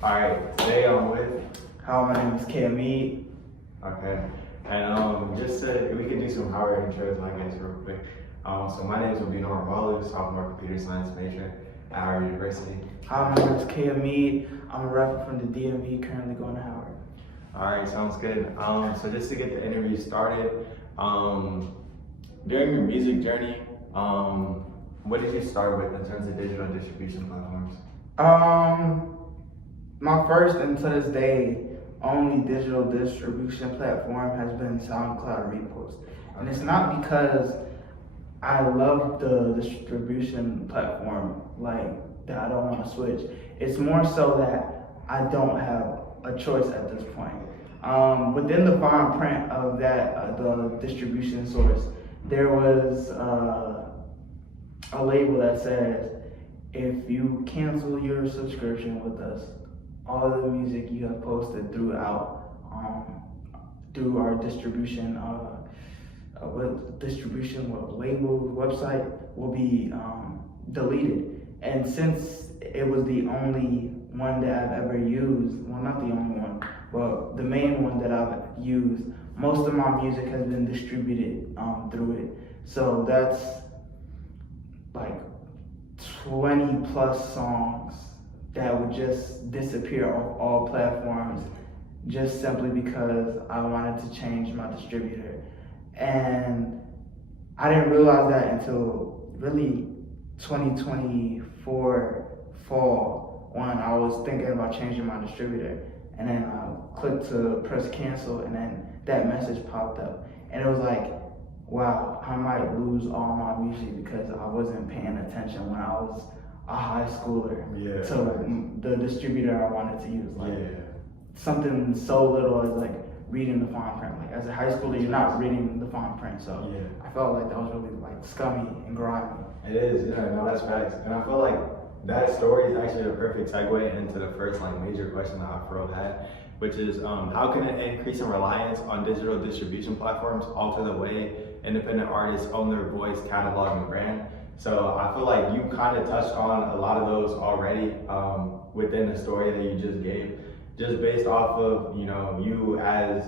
Alright, today I'm with. Hi, my name is Hamid. Okay. And just to, we can do some Howard intros, I guess, real quick. So my name is Norman Balu, sophomore computer science major at Howard University. Hi, my name is Hamid. I'm a rapper from the DMV, currently going to Howard. Alright, sounds good. So just to get the interview started, during your music journey, what did you start with in terms of digital distribution platforms? My first and to this day only digital distribution platform has been SoundCloud Repost. And it's not because I love the distribution platform like that I don't want to switch. It's more so that I don't have a choice at this point. Within the fine print of that, the distribution source, there was a label that says, if you cancel your subscription with us, all of the music you have posted throughout through our distribution label website will be deleted. And since it was the only one that I've ever used, well, not the only one, but the main one that I've used, most of my music has been distributed through it. So that's like 20 plus songs that would just disappear off all platforms just simply because I wanted to change my distributor. And I didn't realize that until really 2024 fall when I was thinking about changing my distributor. And then I clicked to press cancel, and then that message popped up. And it was like, wow, I might lose all my music because I wasn't paying attention when I was a high schooler to the distributor I wanted to use. Like something so little as like reading the fine print. Like as a high schooler, you're not reading the fine print. So I felt like that was really like scummy and grimy. It is, no, that's facts. And I feel like that story is actually a perfect segue into the first like major question that Afro had, which is how can an increasing reliance on digital distribution platforms alter the way independent artists own their voice, catalog, and brand? So I feel like you kind of touched on a lot of those already within the story that you just gave, just based off of, you as,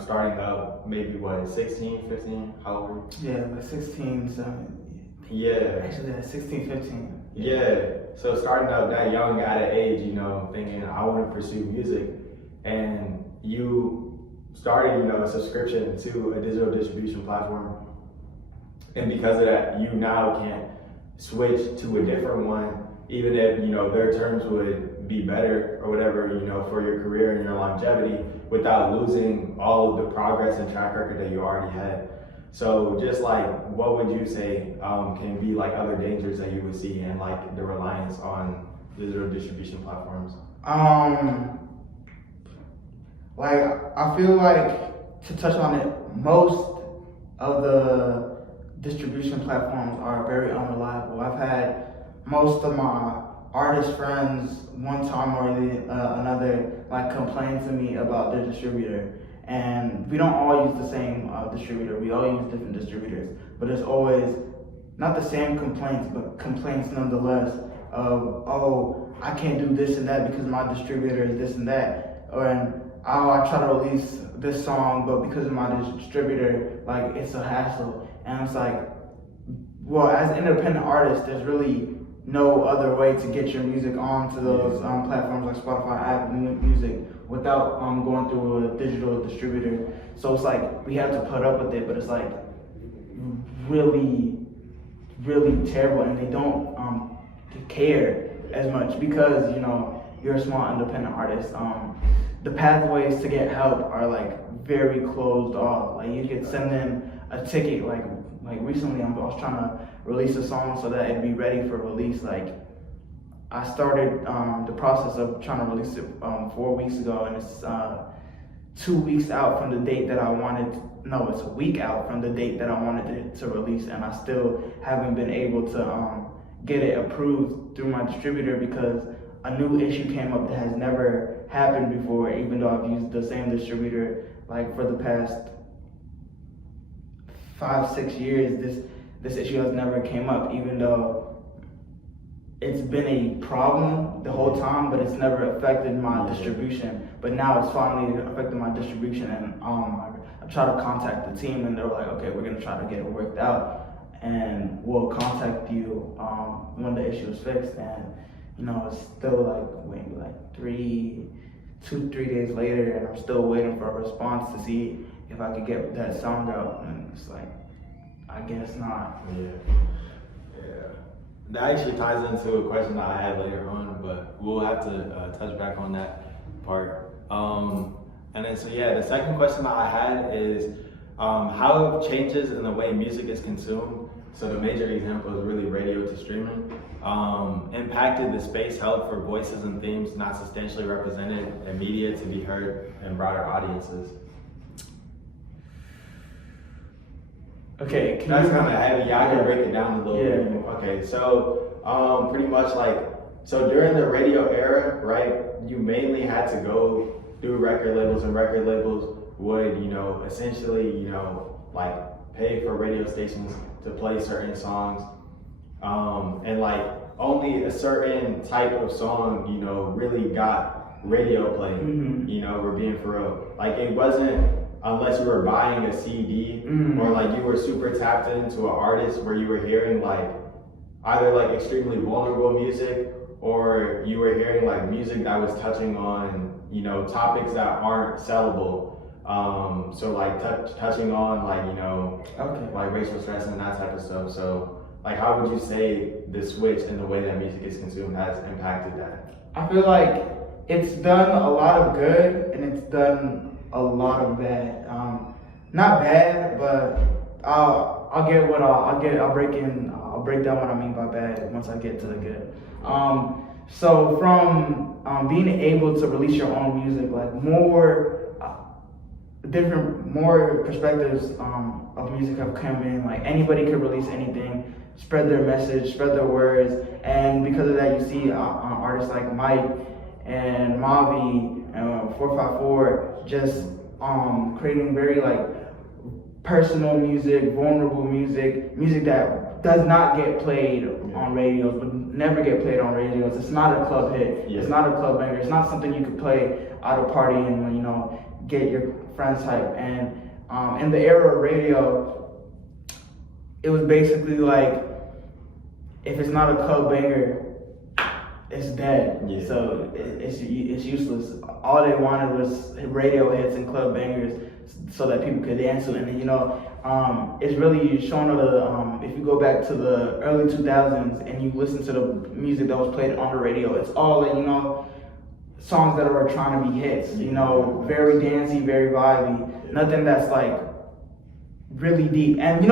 starting up maybe 16, 15, how old were you? Yeah, like 16, 17. Yeah. Actually, 16, 15. Yeah, so starting out that young at an age, thinking I want to pursue music, and you started, a subscription to a digital distribution platform, and because of that, you now can't switch to a different one, even if, their terms would be better or whatever, for your career and your longevity, without losing all of the progress and track record that you already had. So just like, what would you say can be like other dangers that you would see in like the reliance on digital distribution platforms? Like I feel like, to touch on it, most of the distribution platforms are very unreliable. I've had most of my artist friends one time or another like complain to me about their distributor. And we don't all use the same distributor. We all use different distributors. But there's always, not the same complaints, but complaints nonetheless of, oh, I can't do this and that because my distributor is this and that. Or, I try to release this song, but because of my distributor, like, it's a hassle. And it's like, well, as independent artists, there's really no other way to get your music onto those platforms like Spotify, Apple Music without going through a digital distributor. So it's like we have to put up with it, but it's like really, really terrible, and they don't care as much because you're a small independent artist. The pathways to get help are like very closed off. Like you could send them a ticket. Like recently, I was trying to release a song so that it'd be ready for release. Like I started the process of trying to release it 4 weeks ago, and it's 2 weeks out from the date that I wanted. No, it's a week out from the date that I wanted it to release, and I still haven't been able to get it approved through my distributor because a new issue came up that has never happened before, even though I've used the same distributor like for the past 5-6 years. This issue has never came up, even though it's been a problem the whole time, but it's never affected my distribution. But now it's finally affected my distribution, and I try to contact the team, and they're like, okay, we're gonna try to get it worked out, and we'll contact you when the issue is fixed. And you know, it's still like maybe like 2-3 days later, and I'm still waiting for a response to see if I could get that song out. And it's like, I guess not. Yeah. That actually ties into a question that I had later on, but we'll have to touch back on that part. And then, so yeah, the second question that I had is how have changes in the way music is consumed, so the major example is really radio to streaming, impacted the space held for voices and themes not substantially represented in media to be heard in broader audiences? Okay, That's kind of heavy. Yeah, I can break it down a little bit more. Okay, so pretty much so during the radio era, right, you mainly had to go through record labels, and record labels would, essentially, pay for radio stations to play certain songs. And only a certain type of song, really got radio play, we're being for real. It wasn't, unless you were buying a CD or you were super tapped into an artist where you were hearing either extremely vulnerable music, or you were hearing music that was touching on topics that aren't sellable. So touching on racial stress and that type of stuff. So how would you say the switch in the way that music is consumed has impacted that? I feel like it's done a lot of good and it's done a lot of bad. Not bad, but I'll break down what I mean by bad once I get to the good. So from being able to release your own music, more perspectives of music have come in. Anybody could release anything, spread their message, spread their words, and because of that, you see artists like Mike and Mavi and 454 just creating very personal music, vulnerable music that does not get played on radios, would never get played on radios. It's not a club hit. It's not a club banger. It's not something you could play at a party and get your friends hype. And in the era of radio, it was basically if it's not a club banger, it's dead. Yeah. So it's useless. All they wanted was radio hits and club bangers so that people could dance to it. And it's really showing if you go back to the early 2000s and you listen to the music that was played on the radio, it's all songs that are trying to be hits, very dancey, very vibey, nothing that's really deep. And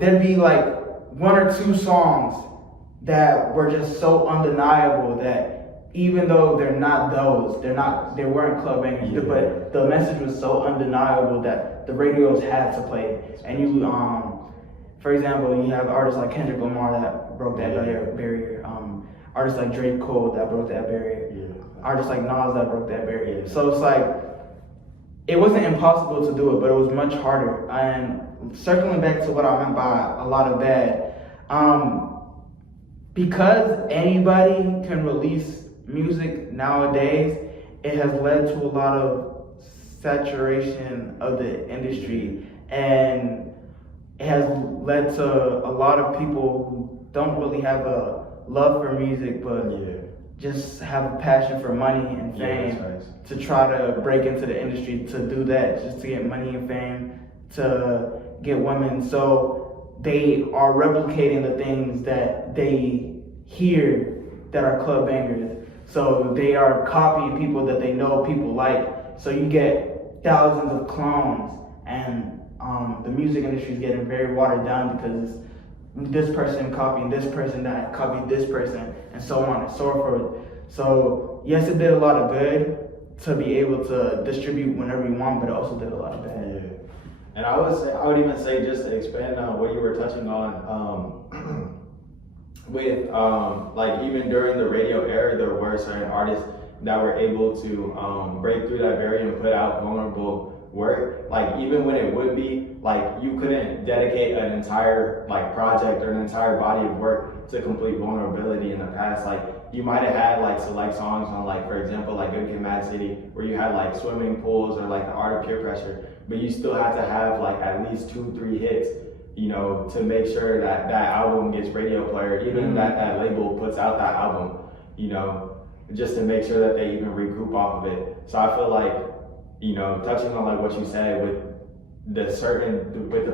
there'd be 1 or 2 songs that were just so undeniable that even though they're not those, they weren't club bangers, but the message was so undeniable that the radios had to play it. And for example, you have artists like Kendrick Lamar that broke that barrier, artists like Drake Cole that broke that barrier, artists like Nas that broke that barrier. So it's it wasn't impossible to do it, but it was much harder. And circling back to what I meant by a lot of bad, because anybody can release music nowadays, it has led to a lot of saturation of the industry, and it has led to a lot of people who don't really have a love for music, but just have a passion for money and fame to try to break into the industry, to do that just to get money and fame, to get women. So they are replicating the things that they hear that are club bangers. So they are copying people that they know people like. So you get thousands of clones, and the music industry is getting very watered down because this person copying this person that copied this person, and so on and so forth. So yes, it did a lot of good to be able to distribute whenever you want, but it also did a lot of bad. Yeah. And I would even say, just to expand on what you were touching on, with even during the radio era, there were certain artists that were able to break through that barrier and put out vulnerable work. Even when it would be you couldn't dedicate an entire project or an entire body of work to complete vulnerability in the past. Like you might have had like select songs on like, for example, like Good Kid, Mad City, where you had like swimming pools or like the art of peer pressure, but you still had to have like at least 2-3 hits, you know, to make sure that that album gets radio player, even that that label puts out that album, you know, just to make sure that they even recoup off of it. So I feel like, you know, touching on like what you said with the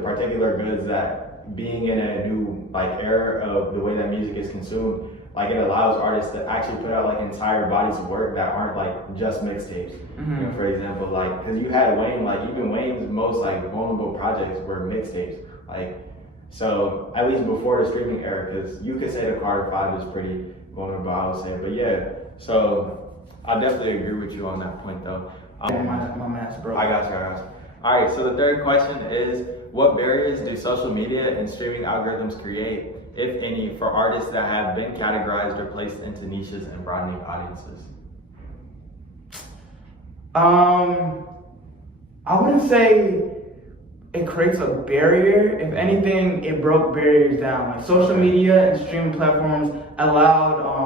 particular goods, that being in a new like era of the way that music is consumed, like it allows artists to actually put out like entire bodies of work that aren't like just mixtapes. You know, for example, like because you had Wayne, like even Wayne's most like vulnerable projects were mixtapes. Like so at least before the streaming era, because you could say the Carter 5 is pretty vulnerable, I would say. But yeah, so I definitely agree with you on that point though. My mask broke. I got you. All right, so the third question is, what barriers do social media and streaming algorithms create, if any, for artists that have been categorized or placed into niches and broadening audiences? I wouldn't say it creates a barrier. If anything, it broke barriers down. Like social media and streaming platforms allowed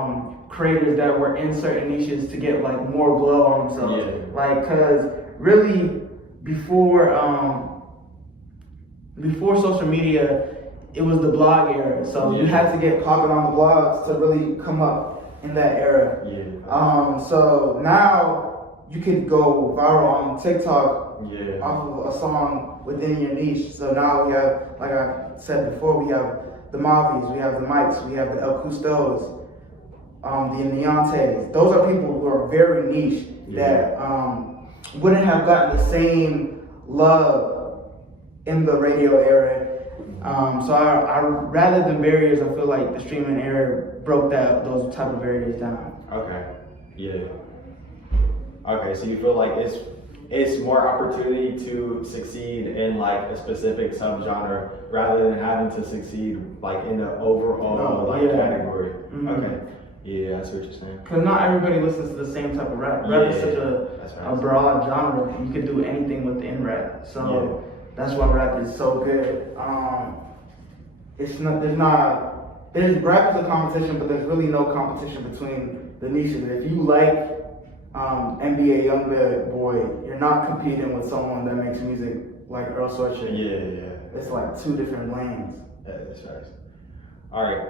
creators that were in certain niches to get like more glow on themselves. Yeah. Like, cause really before social media, it was the blog era. So you had to get popping on the blogs to really come up in that era. Yeah. So now you could go viral on TikTok off of a song within your niche. So now we have, like I said before, we have the Mavis, we have the Mikes, we have the El Custos, the Neontes. Those are people who are very niche that wouldn't have gotten the same love in the radio era. So I rather than barriers, I feel like the streaming era broke those type of barriers down. Okay. Yeah. Okay, so you feel like it's more opportunity to succeed in like a specific subgenre rather than having to succeed like in the overall category. Okay. Yeah, I see what you're saying. Because not everybody listens to the same type of rap. Rap is such a broad genre. You can do anything within rap. So that's why rap is so good. There's rap is a competition, but there's really no competition between the niches. If you like NBA Youngboy, you're not competing with someone that makes music like Earl Sweatshirt. Yeah. It's like two different lanes. Yeah, that's right. All right,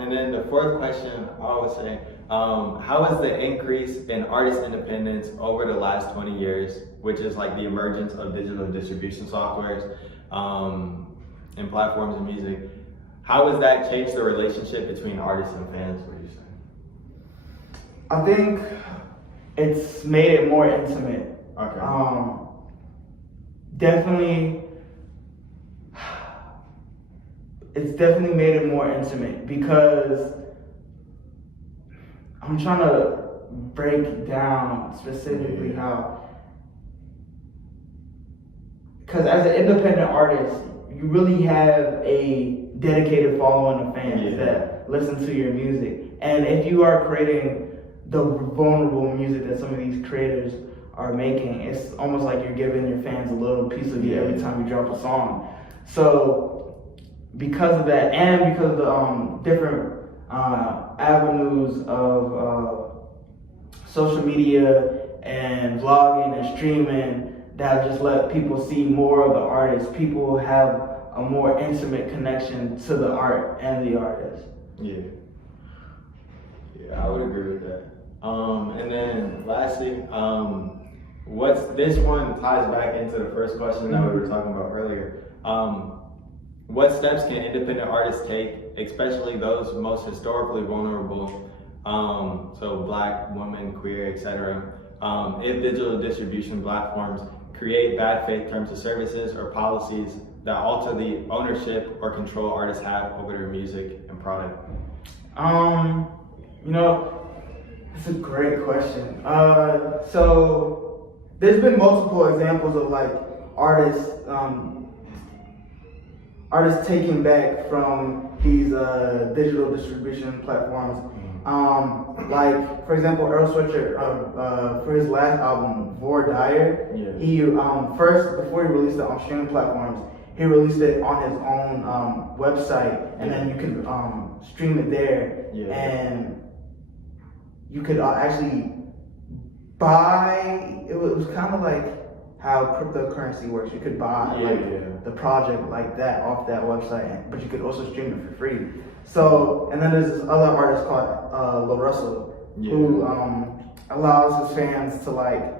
and then the fourth question, I would say, how has the increase in artist independence over the last 20 years, which is like the emergence of digital distribution softwares and platforms and music, how has that changed the relationship between artists and fans, what do you say? I think it's made it more intimate. Okay. It's definitely made it more intimate because I'm trying to break down specifically how, because as an independent artist, you really have a dedicated following of fans that listen to your music. And if you are creating the vulnerable music that some of these creators are making, it's almost like you're giving your fans a little piece of you every time you drop a song. So because of that, and because of the different avenues of social media and vlogging and streaming that have just let people see more of the artist, people have a more intimate connection to the art and the artist. Yeah, I would agree with that. And then lastly, this one ties back into the first question that we were talking about earlier. What steps can independent artists take, especially those most historically vulnerable, so Black, women, queer, etc., if digital distribution platforms create bad faith terms of services or policies that alter the ownership or control artists have over their music and product? It's a great question. So there's been multiple examples of like artists taking back from these digital distribution platforms. Like for example, Earl Sweatshirt for his last album, Vor Dyer, he first, before he released it on streaming platforms, he released it on his own website, and then you can stream it there, and you could actually buy. It was kind of like how cryptocurrency works. You could buy the project like that off that website, but you could also stream it for free. So, and then there's this other artist called Lil Russell, who allows his fans to like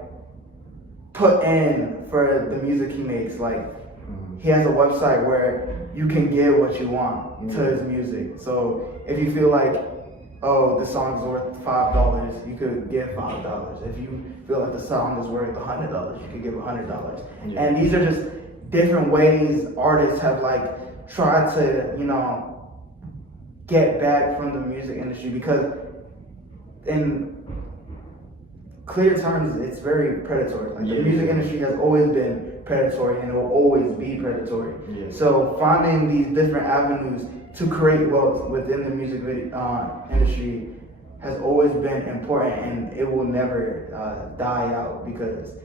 put in for the music he makes. Like, he has a website where you can give what you want to his music. So if you feel like, oh, this song is worth $5, you could give $5. If you feel like the song is worth $100, you could give $100. And these are just different ways artists have like tried to, you know, get back from the music industry, because in clear terms, it's very predatory. Like, the music industry has always been predatory and it will always be predatory. So finding these different avenues to create wealth within the music industry has always been important, and it will never die out, because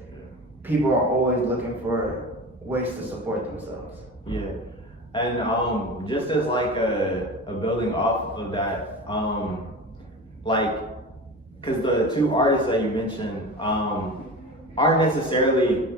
people are always looking for ways to support themselves. And just as like a building off of that, like, because the two artists that you mentioned aren't necessarily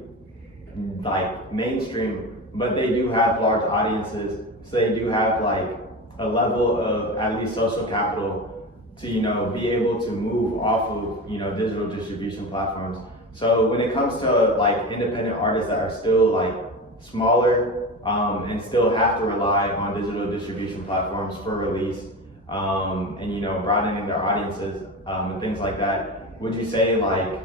like mainstream, but they do have large audiences, so they do have like a level of at least social capital to, you know, be able to move off of, you know, digital distribution platforms. So when it comes to like independent artists that are still like smaller and still have to rely on digital distribution platforms for release, and, you know, broadening their audiences and things like that, would you say like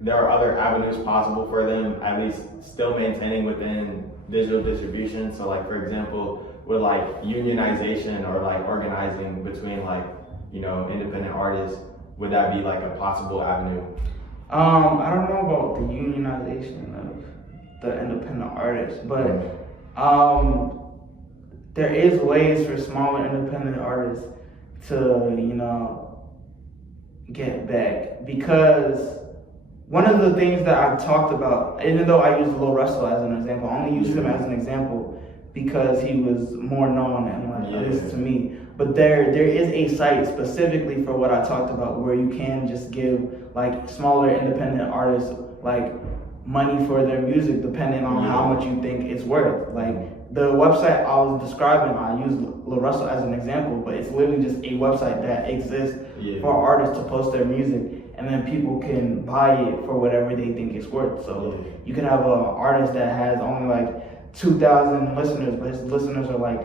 there are other avenues possible for them, at least still maintaining within digital distribution? So like, for example, with like unionization or like organizing between like, you know, independent artists, would that be like a possible avenue? I don't know about the unionization of the independent artists, but there is ways for smaller independent artists to, you know, get back. Because one of the things that I talked about, even though I used Lil Russell as an example, I only used him as an example because he was more known, and like, at least to me. But there is a site specifically for what I talked about, where you can just give like smaller independent artists like money for their music, depending on how much you think it's worth. Like, the website I was describing, I used Lil Russell as an example, but it's literally just a website that exists for artists to post their music, and then people can buy it for whatever they think it's worth. So you can have an artist that has only like 2,000 listeners, but his listeners are like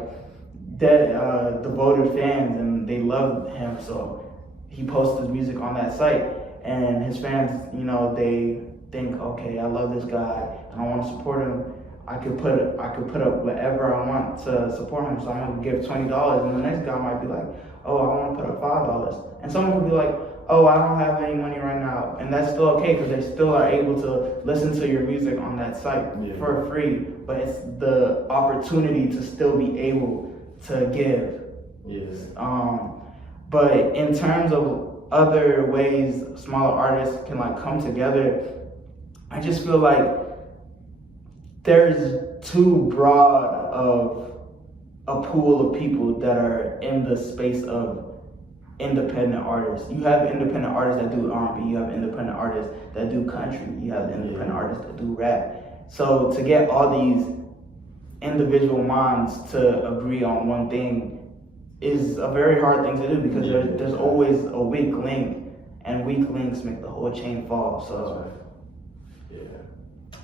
devoted fans, and they love him, so he posts his music on that site, and his fans, you know, they think, okay, I love this guy and I want to support him. I could put up whatever I want to support him, so I'm gonna give $20, and the next guy might be like, oh, I want to put up $5, and someone could be like, oh, I don't have any money right now, and that's still okay, because they still are able to listen to your music on that site for free. But it's the opportunity to still be able to give. But in terms of other ways smaller artists can like come together, I just feel like there's too broad of a pool of people that are in the space of independent artists. You have independent artists that do R&B, you have independent artists that do country, you have independent artists that do rap. So to get all these individual minds to agree on one thing is a very hard thing to do, because there's always a weak link, and weak links make the whole chain fall. So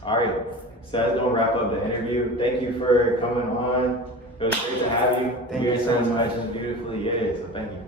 all right, so that's gonna wrap up the interview. Thank you for coming on. It was great to have you. Thank you so much. Beautifully, so thank you.